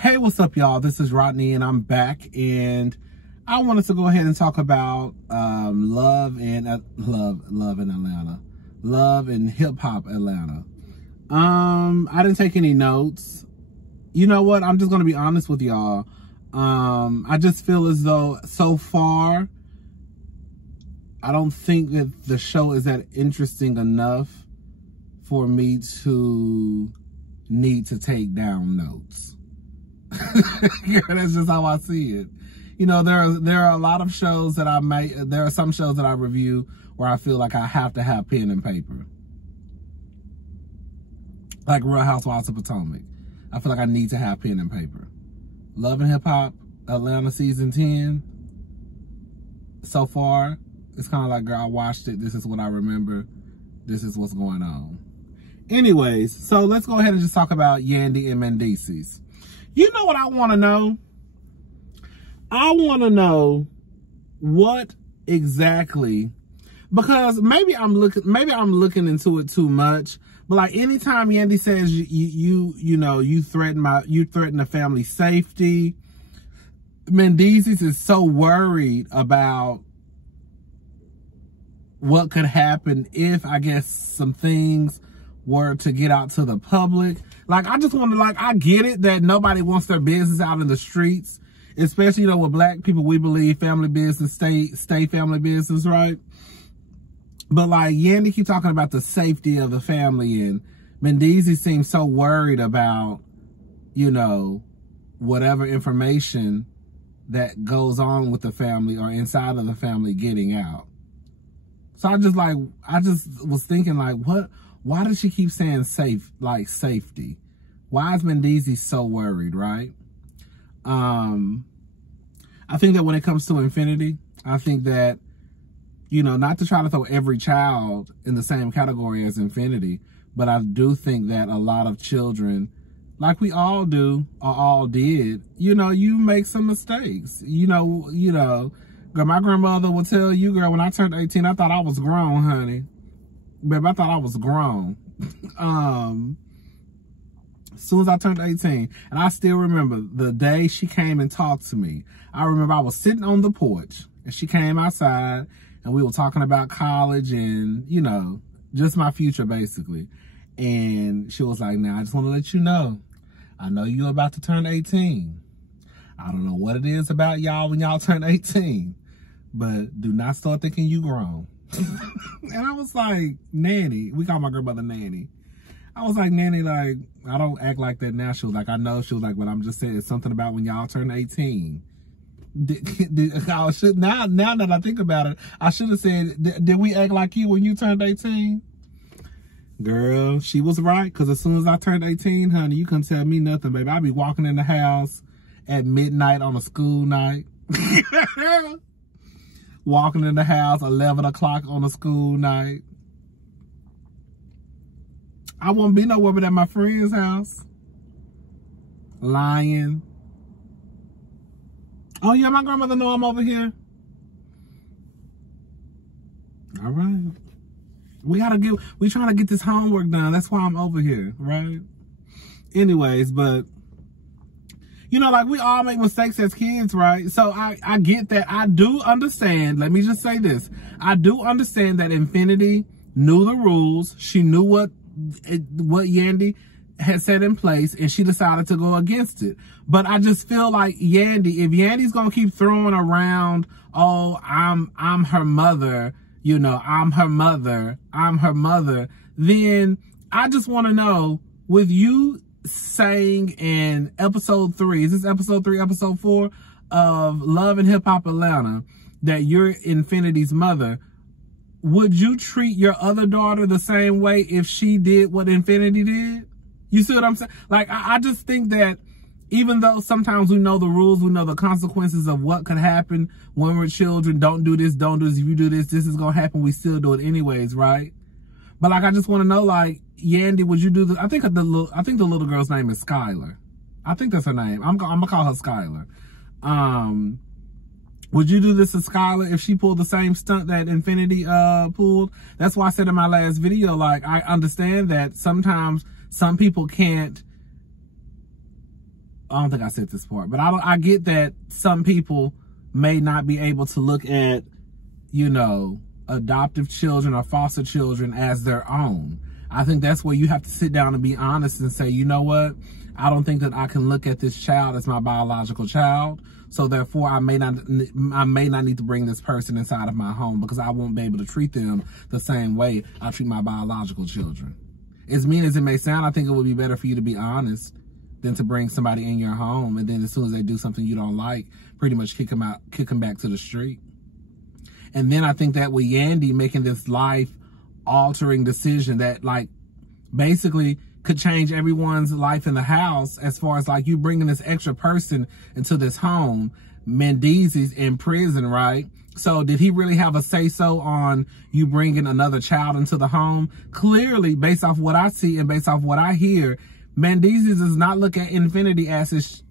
Hey, what's up, y'all? This is Rodney, and I'm back, and I wanted to go ahead and talk about love in Atlanta, love in hip hop Atlanta. I didn't take any notes. You know what? I'm just gonna be honest with y'all. I just feel as though so far, I don't think that the show is that interesting enough for me to need to take down notes. Yeah, that's just how I see it. You know, there are a lot of shows that there are some shows that I review where I feel like I have to have pen and paper. Like Real Housewives of Potomac. I feel like I need to have pen and paper. Love and Hip Hop Atlanta season 10. So far, it's kind of like, girl, I watched it. This is what I remember. This is what's going on. Anyways, so let's go ahead and just talk about Yandy and Mendeecees. You know what I want to know? I want to know what exactly, because maybe I'm looking into it too much. But like anytime Yandy says you threaten the family's safety, Mendeecees is so worried about what could happen if, I guess, some things were to get out to the public. Like, I just want to, like, I get it that nobody wants their business out in the streets, especially, you know, with black people, we believe family business stay family business, right? But like, Yandy keep talking about the safety of the family, and Mendeecees seems so worried about, you know, whatever information that goes on with the family or inside of the family getting out. So I just was thinking, like, why does she keep saying safety? Why is Mendeecees so worried, right? I think that when it comes to Infinity, I think that, you know, not to try to throw every child in the same category as Infinity, but I do think that a lot of children, like we all do, or all did, you know, you make some mistakes. You know, girl, my grandmother will tell you, girl, when I turned 18, I thought I was grown, honey. Babe, I thought I was grown. As soon as I turned 18, and I still remember the day she came and talked to me. I remember I was sitting on the porch, and she came outside, and we were talking about college and, you know, just my future, basically. And she was like, now, I just want to let you know, I know you're about to turn 18. I don't know what it is about y'all when y'all turn 18, but do not start thinking you grown. And I was like, Nanny, we call my grandmother Nanny. I was like, Nanny, like, I don't act like that now. She was like, I know. She was like, but I'm just saying, it's something about when y'all turn 18. Now that I think about it, I should have said, did we act like you when you turned 18? Girl, she was right, because as soon as I turned 18, honey, you couldn't tell me nothing, baby. I'd be walking in the house at midnight on a school night. Walking in the house 11 o'clock on a school night. I won't be nowhere but at my friend's house. Lying. Oh yeah, my grandmother know I'm over here. All right. We trying to get this homework done. That's why I'm over here, right? Anyways, but you know, like, we all make mistakes as kids, right? So I get that. I do understand. Let me just say this. I do understand that Infinity knew the rules. She knew what Yandy had set in place, and she decided to go against it. But I just feel like Yandy, if Yandy's gonna keep throwing around, oh, I'm her mother, you know, I'm her mother, then I just want to know, with you saying in episode 3, is this episode 3, episode 4 of Love and Hip Hop Atlanta, that you're Infinity's mother, would you treat your other daughter the same way if she did what Infinity did? You see what I'm saying? Like, I just think that even though sometimes we know the rules, we know the consequences of what could happen when we're children, don't do this, don't do this, if you do this, this is gonna happen, we still do it anyways, right? But like, I just want to know, like, Yandy, would you do this? I think the little girl's name is Skylar. I think that's her name. I'm gonna call her Skylar. Would you do this to Skylar if she pulled the same stunt that Infinity pulled? That's why I said in my last video, like, I understand that sometimes some people can't I don't think I said this part, but I get that some people may not be able to look at, you know, adoptive children or foster children as their own. I think that's where you have to sit down and be honest and say, you know what? I don't think that I can look at this child as my biological child. So therefore, I may not need to bring this person inside of my home because I won't be able to treat them the same way I treat my biological children. As mean as it may sound, I think it would be better for you to be honest than to bring somebody in your home and then as soon as they do something you don't like, pretty much kick them back to the street. And then I think that with Yandy making this life-altering decision that, like, basically could change everyone's life in the house as far as, like, you bringing this extra person into this home. Mendeecees in prison, right? So did he really have a say-so on you bringing another child into the home? Clearly, based off what I see and based off what I hear, Mendeecees does not look at Infinity as his...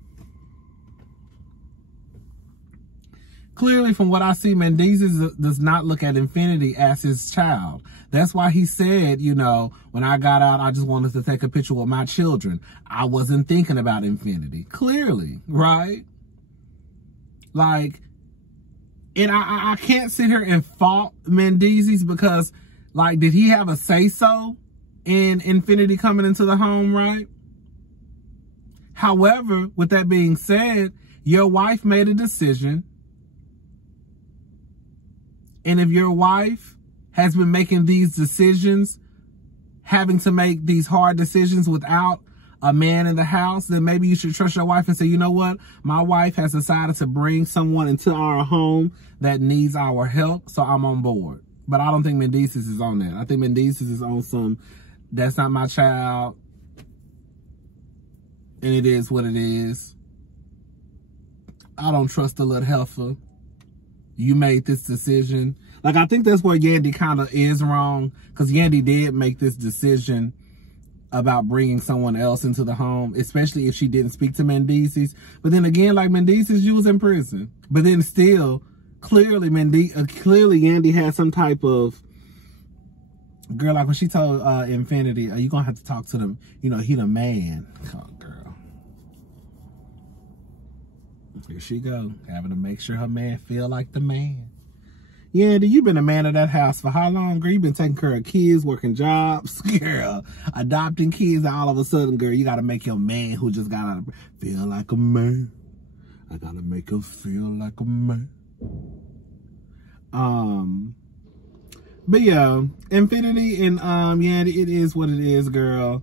Clearly, from what I see, Mendeecees does not look at Infinity as his child. That's why he said, you know, when I got out, I just wanted to take a picture with my children. I wasn't thinking about Infinity. Clearly, right? Like, and I can't sit here and fault Mendeecees because, like, did he have a say-so in Infinity coming into the home, right? However, with that being said, your wife made a decision. And if your wife has been making these decisions, having to make these hard decisions without a man in the house, then maybe you should trust your wife and say, you know what? My wife has decided to bring someone into our home that needs our help, so I'm on board. But I don't think Mendeecees is on that. I think Mendeecees is on some, that's not my child, and it is what it is. I don't trust the little heifer. You made this decision. Like, I think that's where Yandy kind of is wrong, because Yandy did make this decision about bringing someone else into the home, especially if she didn't speak to Mendeecees. But then again, like Mendeecees, you was in prison. But then still, clearly Yandy had some type of, girl, like when she told Infinity, you gonna have to talk to them, you know, he the man. Oh, girl. Here she go, having to make sure her man feel like the man. Yandy, you been a man of that house for how long, girl? You been taking care of kids, working jobs, girl, adopting kids, and all of a sudden, girl, you gotta make your man who just gotta feel like a man. I gotta make him feel like a man. But yeah, Infinity and Yandy, it is what it is, girl.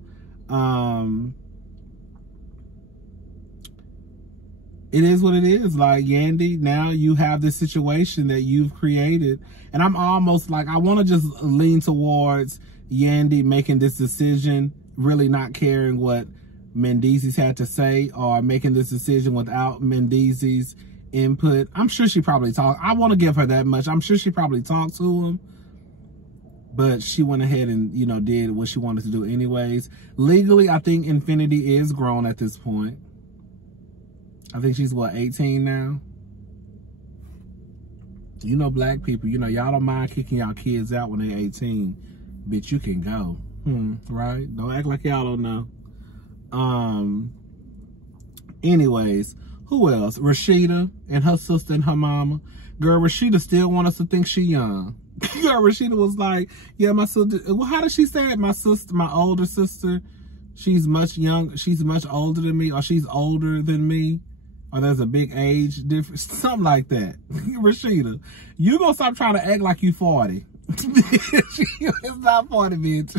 It is what it is. Like, Yandy, now you have this situation that you've created. And I'm almost like, I want to just lean towards Yandy making this decision, really not caring what Mendeecees had to say, or making this decision without Mendeecees' input. I'm sure she probably talked. I want to give her that much. I'm sure she probably talked to him. But she went ahead and, you know, did what she wanted to do anyways. Legally, I think Infinity is grown at this point. I think she's, what, 18 now? You know, black people, you know, y'all don't mind kicking y'all kids out when they're 18. Bitch, you can go. Right? Don't act like y'all don't know. Anyways, who else? Rashida and her sister and her mama. Girl, Rashida still want us to think she young. Girl, Rashida was like, yeah, my sister, well, how did she say it? My sister, my older sister, she's much young, she's much older than me, or she's older than me. Or there's a big age difference, something like that. Rashida, you gonna stop trying to act like you 40. It's not 40, bitch.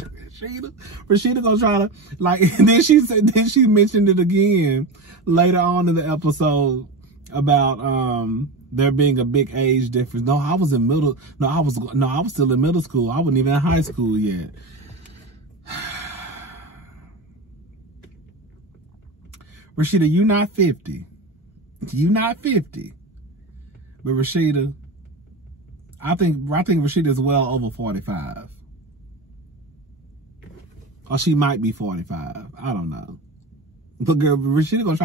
Rashida gonna try to, like, and then she said, then she mentioned it again later on in the episode about there being a big age difference. No, I was still in middle school. I wasn't even in high school yet. Rashida, you not 50. You not 50. But Rashida, I think Rashida is well over 45. Or she might be 45. I don't know. But girl, Rashida gonna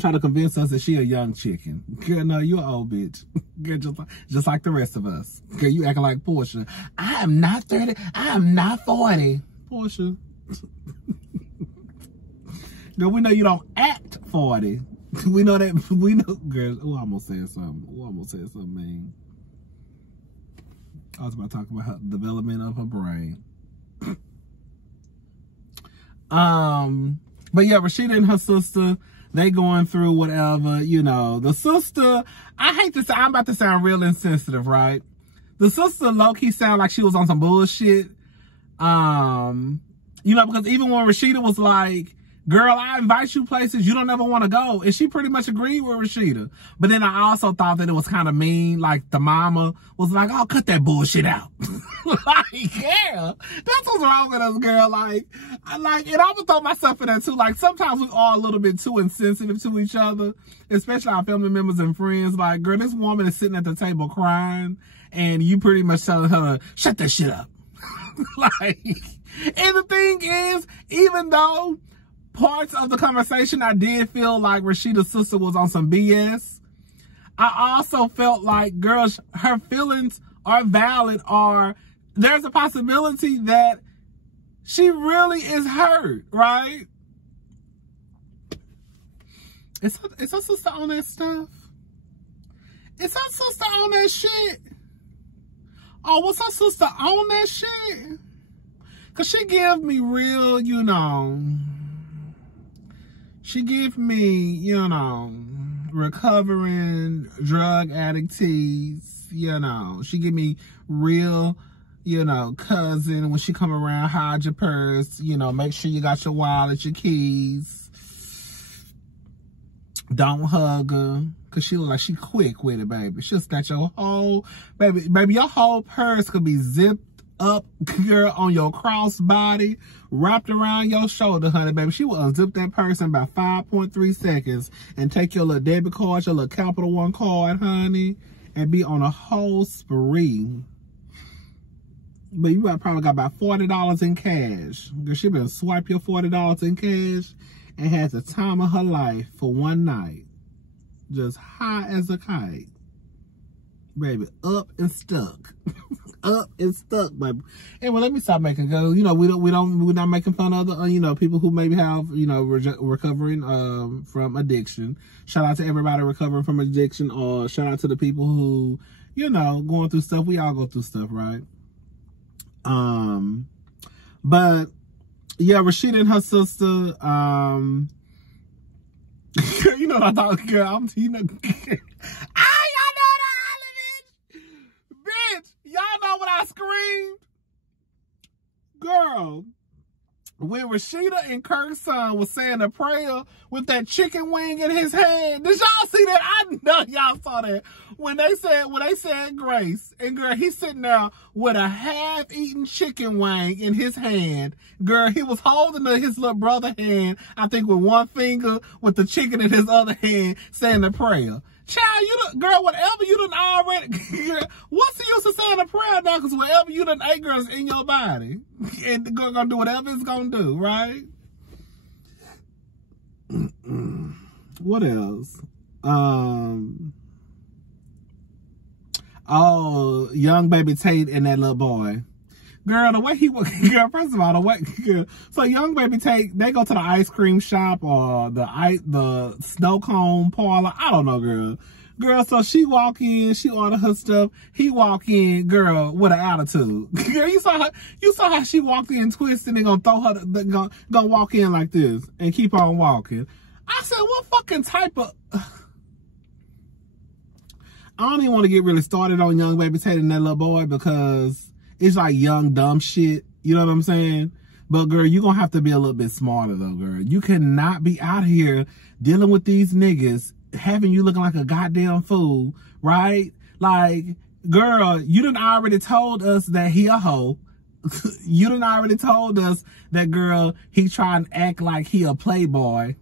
try to convince us that she a young chicken. Girl, no, you an old bitch. Girl, just like the rest of us. Girl, you acting like Portia. I am not 30. I am not 40. Portia. Girl, we know you don't act 40. We know that. We know, girl. Oh, I almost said something. Oh, I almost said something mean. I was about to talk about the development of her brain. But yeah, Rashida and her sister, they going through whatever, you know. The sister, I hate to say, I'm about to sound real insensitive, right? The sister low-key sound like she was on some bullshit. You know, because even when Rashida was like, girl, I invite you places you don't ever want to go. And she pretty much agreed with Rashida. But then I also thought that it was kind of mean. Like, the mama was like, oh, cut that bullshit out. Like, yeah, that's what's wrong with us, girl. Like, and I'm gonna throw myself in there too. Like, sometimes we are a little bit too insensitive to each other, especially our family members and friends. Like, girl, this woman is sitting at the table crying, and you pretty much telling her, shut that shit up. Like, and the thing is, even though parts of the conversation I did feel like Rashida's sister was on some BS, I also felt like, girls, her feelings are valid, or there's a possibility that she really is hurt, right? Is her sister on that stuff? Is her sister on that shit? Oh, was her sister on that shit? Cause she give me real, you know, she give me, you know, recovering drug addict tease, you know. She give me real, you know, cousin, when she come around, hide your purse, you know, make sure you got your wallet, your keys. Don't hug her, cause she look like she quick with it, baby. She'll snatch your whole, baby, your whole purse could be zipped up, girl, on your cross body, wrapped around your shoulder, honey, baby. She will unzip that purse in about 5.3 seconds and take your little debit card, your little Capital One card, honey, and be on a whole spree. But you probably got about $40 in cash. Girl, she better swipe your $40 in cash and had the time of her life for one night. Just high as a kite. Baby, up and stuck. Up and stuck, baby. And well, let me stop making go. You know, we're not making fun of the, you know, people who maybe have, you know, recovering from addiction. Shout out to everybody recovering from addiction, or shout out to the people who, you know, going through stuff. We all go through stuff, right? But yeah, Rashida and her sister, you know what I thought, girl, I'm, you know, y'all know what I screamed? Girl, when Rashida and Kirk's son was saying a prayer with that chicken wing in his hand. Did y'all see that? I know y'all saw that. When they said grace, and girl, he's sitting there with a half-eaten chicken wing in his hand. Girl, he was holding his little brother's hand, I think with one finger, with the chicken in his other hand, saying a prayer. Child, girl, whatever you done already, girl, what's the use of saying a prayer now? Because whatever you done ate, girl, is in your body. And gonna do whatever it's gonna do, right? What else? Oh, young baby Tate and that little boy. Girl, the way he was, girl, first of all, the way, girl, so young baby Tate, they go to the ice cream shop or the snow cone parlor. I don't know, girl. Girl, so she walk in, she order her stuff. He walk in, girl, with an attitude. Girl, you saw how she walked in twisting and gonna throw her, gonna walk in like this and keep on walking. I said, what fucking type of, I don't even want to get really started on young baby Tate and that little boy, because it's like young, dumb shit. You know what I'm saying? But, girl, you're going to have to be a little bit smarter, though, girl. You cannot be out here dealing with these niggas, having you looking like a goddamn fool, right? Like, girl, you done already told us that he a hoe. You done already told us that, girl, he trying to act like he a playboy,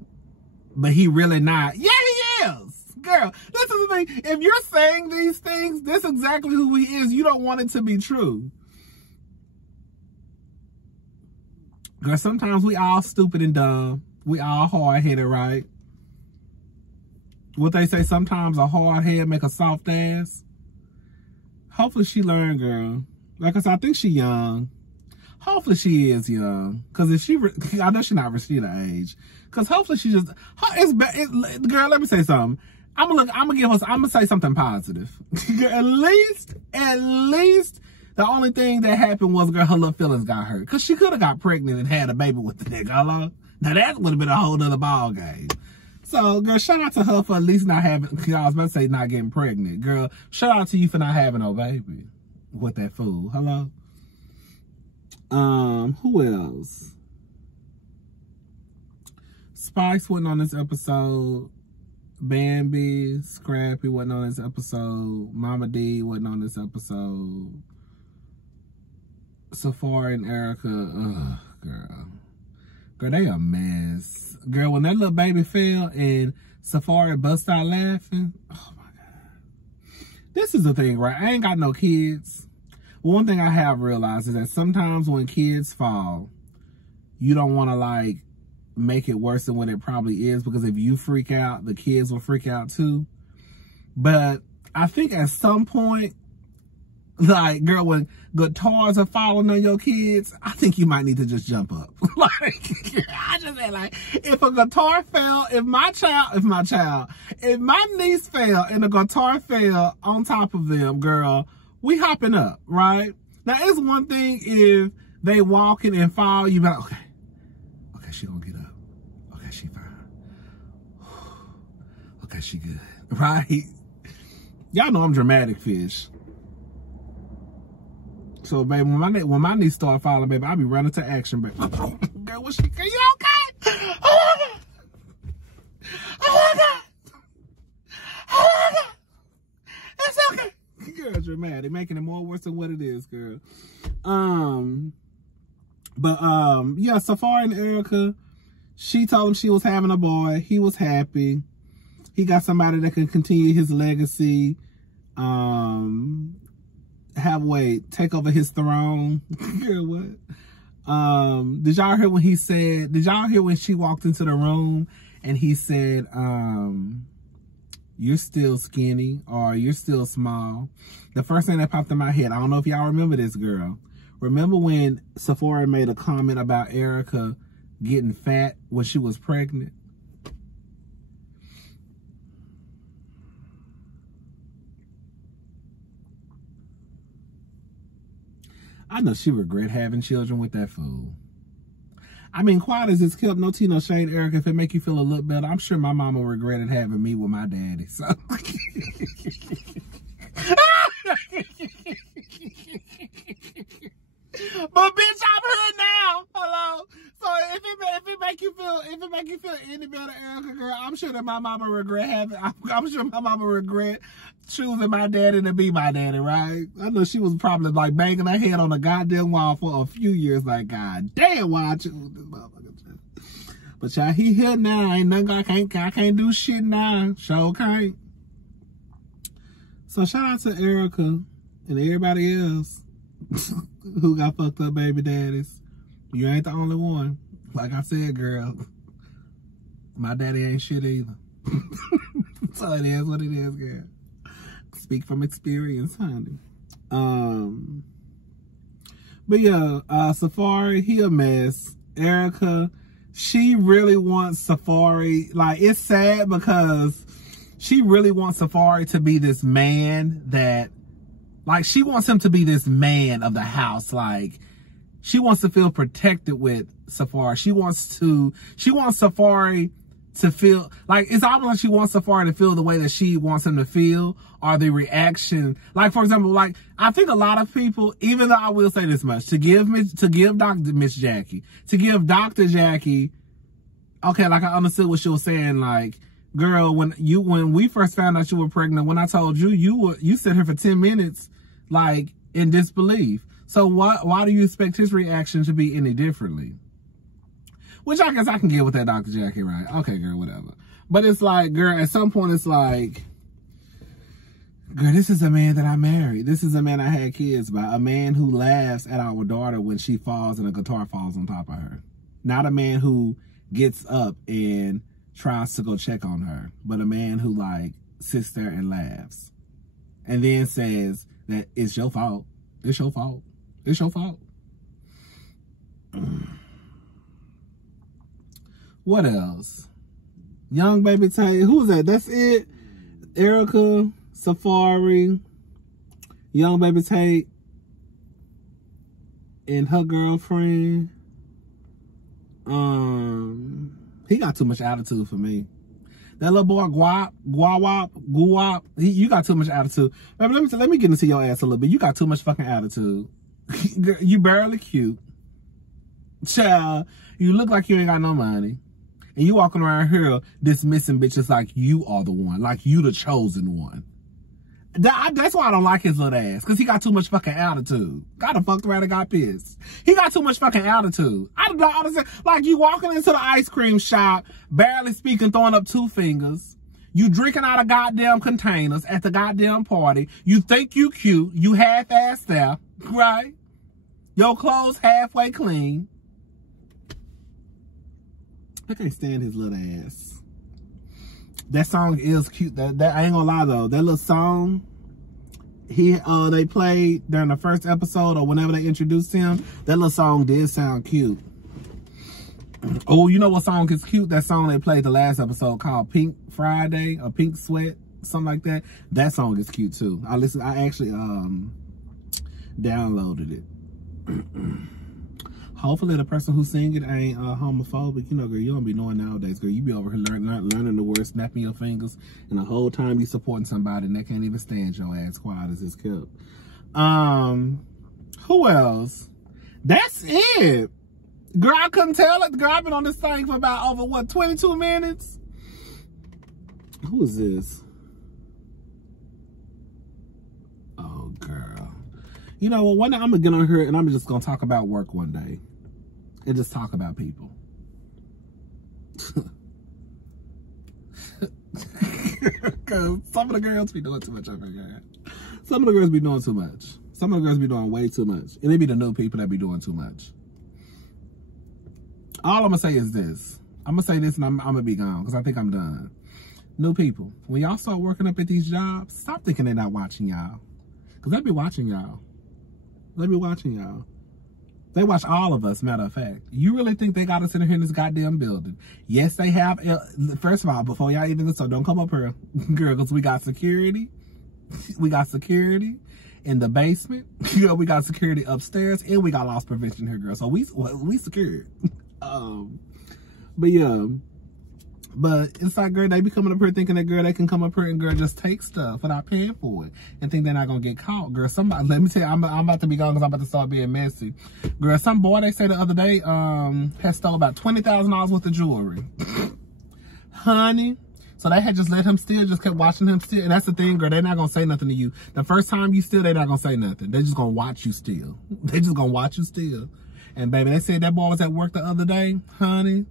but he really not. Yeah, he is. Girl, this is the thing. If you're saying these things, this is exactly who he is. You don't want it to be true. Girl, sometimes we all stupid and dumb. We all hard-headed, right? What they say, sometimes a hard head make a soft ass. Hopefully she learned, girl. Like I said, I think she young. Hopefully she is young. Because if she, I know she's not Rashida age. Because hopefully she just, girl, let me say something. I'm gonna say something positive. At least, the only thing that happened was, girl, her little feelings got hurt. Because she could have got pregnant and had a baby with the nigga. Hello? Now that would have been a whole nother ball game. So, girl, shout out to her for at least not having, I was about to say not getting pregnant. Girl, shout out to you for not having no baby with that fool. Hello? Who else? Spice wasn't on this episode. Bambi, Scrappy wasn't on this episode. Mama D wasn't on this episode. Safari and Erica, ugh, girl. Girl, they a mess. Girl, when that little baby fell and Safari bust out laughing, oh my God. This is the thing, right? I ain't got no kids. One thing I have realized is that sometimes when kids fall, you don't want to, like, make it worse than what it probably is, because if you freak out, the kids will freak out too. But I think at some point, like, girl, when guitars are falling on your kids, I think you might need to just jump up. Like, I just said, like, if a guitar fell, if my niece fell and the guitar fell on top of them, girl, we hopping up, right? Now, it's one thing if they walking and fall, you be like, okay, she gonna get up. Okay, she fine. Okay, she good, right? Y'all know I'm dramatic fish. So, baby, when my niece start falling, baby, I'll be running to action, baby. Girl, are you okay? Oh, my God. Oh, my God. Oh, my God. It's okay. Girl, dramatic, making it more worse than what it is, girl. Yeah, Safari and Erica, she told him she was having a boy. He was happy. He got somebody that can continue his legacy. Take over his throne. Girl, what? Did y'all hear when she walked into the room and he said, you're still skinny or you're still small? The first thing that popped in my head, I don't know if y'all remember this, girl. Remember when Sephora made a comment about Erica getting fat when she was pregnant? I know she regret having children with that fool. I mean, quiet as it's kept, no tea, no shade, Erica. If it make you feel a little better, I'm sure my mama regretted having me with my daddy. So, but bitch, I'm here now. Hello. So if it make you feel any better, Erica, girl, I'm sure that my mama I'm sure my mama regret choosing my daddy to be my daddy, right? I know she was probably like banging her head on the goddamn wall for a few years, like, God damn, why I choose this motherfucker? But y'all, he here now. Ain't nothing I can't do shit now. Sure can't. So shout out to Erica and everybody else who got fucked up baby daddies. You ain't the only one. Like I said, girl, my daddy ain't shit either. So it is what it is, girl. Speak from experience, honey. But yeah, Safari, he a mess. Erica, she really wants Safari. Like, it's sad because she really wants Safari to be this man that, like, she wants him to be this man of the house. Like, she wants to feel protected with Safari. She wants Safari to feel, like, it's almost like she wants Safari to feel the way that she wants him to feel, or the reaction. Like, for example, like, I think a lot of people, even though I will say this much, to give Dr. Jackie, okay, like, I understood what she was saying, like, girl, when we first found out you were pregnant, when I told you, you sat here for 10 minutes, like, in disbelief. So why do you expect his reaction to be any differently? Which I guess I can get with that Dr. Jackie, right? Okay, girl, whatever. But it's like, girl, at some point it's like, girl, this is a man that I married. This is a man I had kids by. A man who laughs at our daughter when she falls and a guitar falls on top of her. Not a man who gets up and tries to go check on her, but a man who, like, sits there and laughs. And then says that it's your fault. It's your fault. It's your fault. What else? Young Baby Tate. Who's that? That's it. Erica, Safari, Young Baby Tate, and her girlfriend. He got too much attitude for me. That little boy, Guwap, you got too much attitude. Baby, let me get into your ass a little bit. You got too much fucking attitude. You barely cute. Child, you look like you ain't got no money. And you walking around here dismissing bitches like you are the one. Like you the chosen one. That's why I don't like his little ass. Because he got too much fucking attitude. Gotta fucked around and got pissed. He got too much fucking attitude. I don't understand. Like you walking into the ice cream shop, barely speaking, throwing up 2 fingers. You drinking out of goddamn containers at the goddamn party. You think you cute. You half-assed there. Right? Your clothes halfway clean. I can't stand his little ass. That song is cute. That I ain't gonna lie though. That little song they played during the first episode or whenever they introduced him, that little song did sound cute. Oh, you know what song is cute? That song they played the last episode called Pink Friday or Pink Sweat, something like that. That song is cute too. I actually downloaded it. Hopefully the person who sing it ain't homophobic. You know, girl, you don't be knowing nowadays, girl. You be over here learning the words, snapping your fingers, and the whole time you supporting somebody and they can't even stand your ass quiet as it's kept. Who else? That's it. Girl, I couldn't tell it. Girl, I've been on this thing for about over, what, 22 minutes? Who is this? Oh, girl. You know what? One day I'm going to get on here and I'm just going to talk about work one day. And just talk about people. Because some of the girls be doing too much over here. Some of the girls be doing too much. Some of the girls be doing way too much. And they be the new people that be doing too much. All I'm going to say is this. I'm going to say this and I'm going to be gone because I think I'm done. New people, when y'all start working up at these jobs, stop thinking they're not watching y'all. Because they be watching y'all. They be watching y'all. They watch all of us, matter of fact. You really think they got us in here in this goddamn building? Yes, they have. First of all, before y'all even, so don't come up here, girl, because we got security. We got security in the basement. You know, we got security upstairs, and we got loss prevention here, girl. So we secured. But yeah. But it's like, girl, they be coming up here thinking that, girl, they can come up here and, girl, just take stuff without paying for it and think they're not going to get caught. Girl, somebody, let me tell you, I'm about to be gone because I'm about to start being messy. Girl, some boy, they say the other day, had stole about $20,000 worth of jewelry. Honey. So they had just let him steal, just kept watching him steal. And that's the thing, girl, they're not going to say nothing to you. The first time you steal, they're not going to say nothing. They're just going to watch you steal. They're just going to watch you steal. And, baby, they said that boy was at work the other day, honey.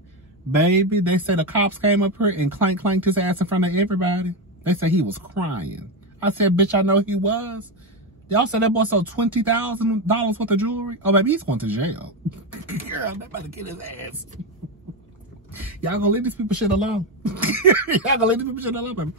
Baby, they say the cops came up here and clanked his ass in front of everybody. They say he was crying. I said, bitch, I know he was. Y'all said that boy sold $20,000 worth of jewelry. Oh, baby, he's going to jail. Girl, they about to get his ass. Y'all gonna leave these people shit alone. Y'all gonna leave these people shit alone, baby.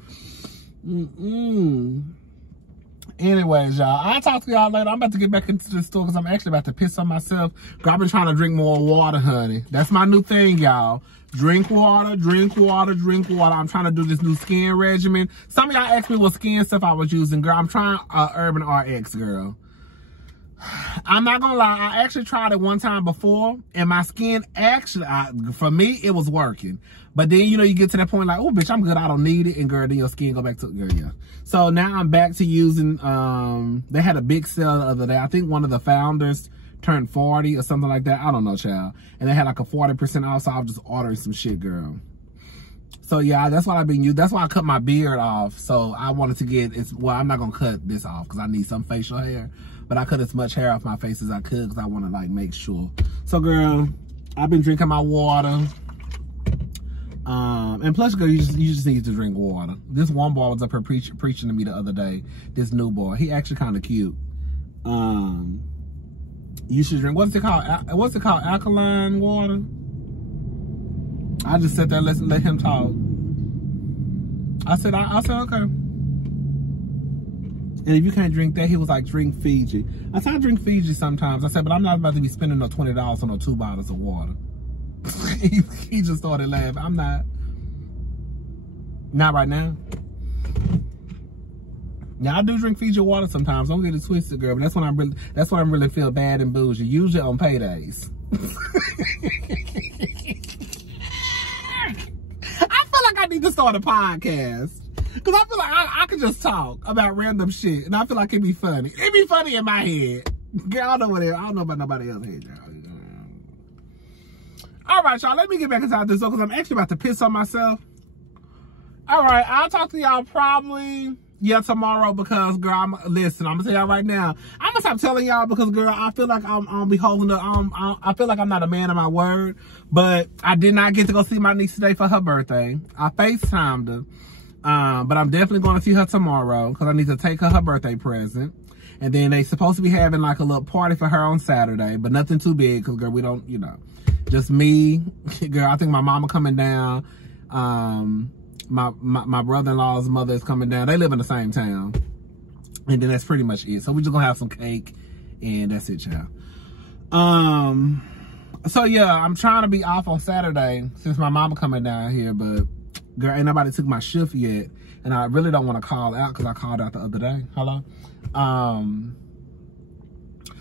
Anyways, y'all, I'll talk to y'all later. I'm about to get back into the store because I'm actually about to piss on myself. Girl, I've been trying to drink more water, honey. That's my new thing, y'all. Drink water, drink water, drink water. I'm trying to do this new skin regimen. Some of y'all asked me what skin stuff I was using, girl. I'm trying Urban RX, girl. I'm not gonna lie, I actually tried it one time before, and my skin actually, for me, it was working. But then, you know, you get to that point like, oh, bitch, I'm good, I don't need it. And girl, then your skin go back to, girl, yeah. So now I'm back to using, they had a big sale the other day. I think one of the founders turned 40 or something like that. I don't know, child. And they had like a 40% off, so I was just ordering some shit, girl. So yeah, that's what I've been using. That's why I cut my beard off. So I wanted to get, well, I'm not gonna cut this off because I need some facial hair. But I cut as much hair off my face as I could because I want to, like, make sure. So, girl, I've been drinking my water. And plus, girl, you just need to drink water. This one boy was up here preaching to me the other day. This new boy. He actually kind of cute. You should drink, what's it called? What's it called? Alkaline water? I just sat there and let him talk. I said, okay. And if you can't drink that, he was like, drink Fiji. I said, I drink Fiji sometimes. I said, but I'm not about to be spending no $20 on no 2 bottles of water. He just started laughing. I'm not. Not right now. Now I do drink Fiji water sometimes. Don't get it twisted, girl. But that's when I really feel bad and bougie. Usually on paydays. I feel like I need to start a podcast. Because I feel like I can just talk about random shit. And I feel like it'd be funny. It'd be funny in my head. Girl, I don't know about nobody else's head, y'all. All right, y'all. Let me get back inside this, because I'm actually about to piss on myself. All right. I'll talk to y'all probably, tomorrow, because, girl, listen, I'm going to tell y'all right now. I'm going to stop telling y'all because, girl, I feel like I'm be holding up. I feel like I'm not a man of my word. But I did not get to go see my niece today for her birthday. I FaceTimed her. But I'm definitely going to see her tomorrow because I need to take her birthday present. And then they supposed to be having like a little party for her on Saturday, but nothing too big because, girl, we don't, just me. Girl, I think my mama coming down. My brother-in-law's mother is coming down. They live in the same town. And then that's pretty much it. So we just gonna have some cake and that's it, y'all. So yeah, I'm trying to be off on Saturday since my mama coming down here, but girl, ain't nobody took my shift yet. And I really don't want to call out because I called out the other day. Hello?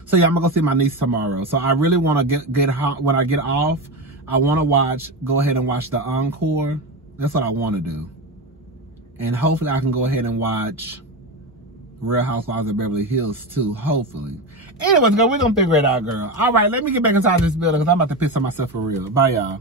So yeah, I'm gonna go see my niece tomorrow. So I really want to get when I get off, I want to go ahead and watch the encore. That's what I want to do. And hopefully I can go ahead and watch Real Housewives of Beverly Hills too, hopefully. Anyways, girl, we're gonna figure it out, girl. All right, let me get back inside this building because I'm about to piss on myself for real. Bye, y'all.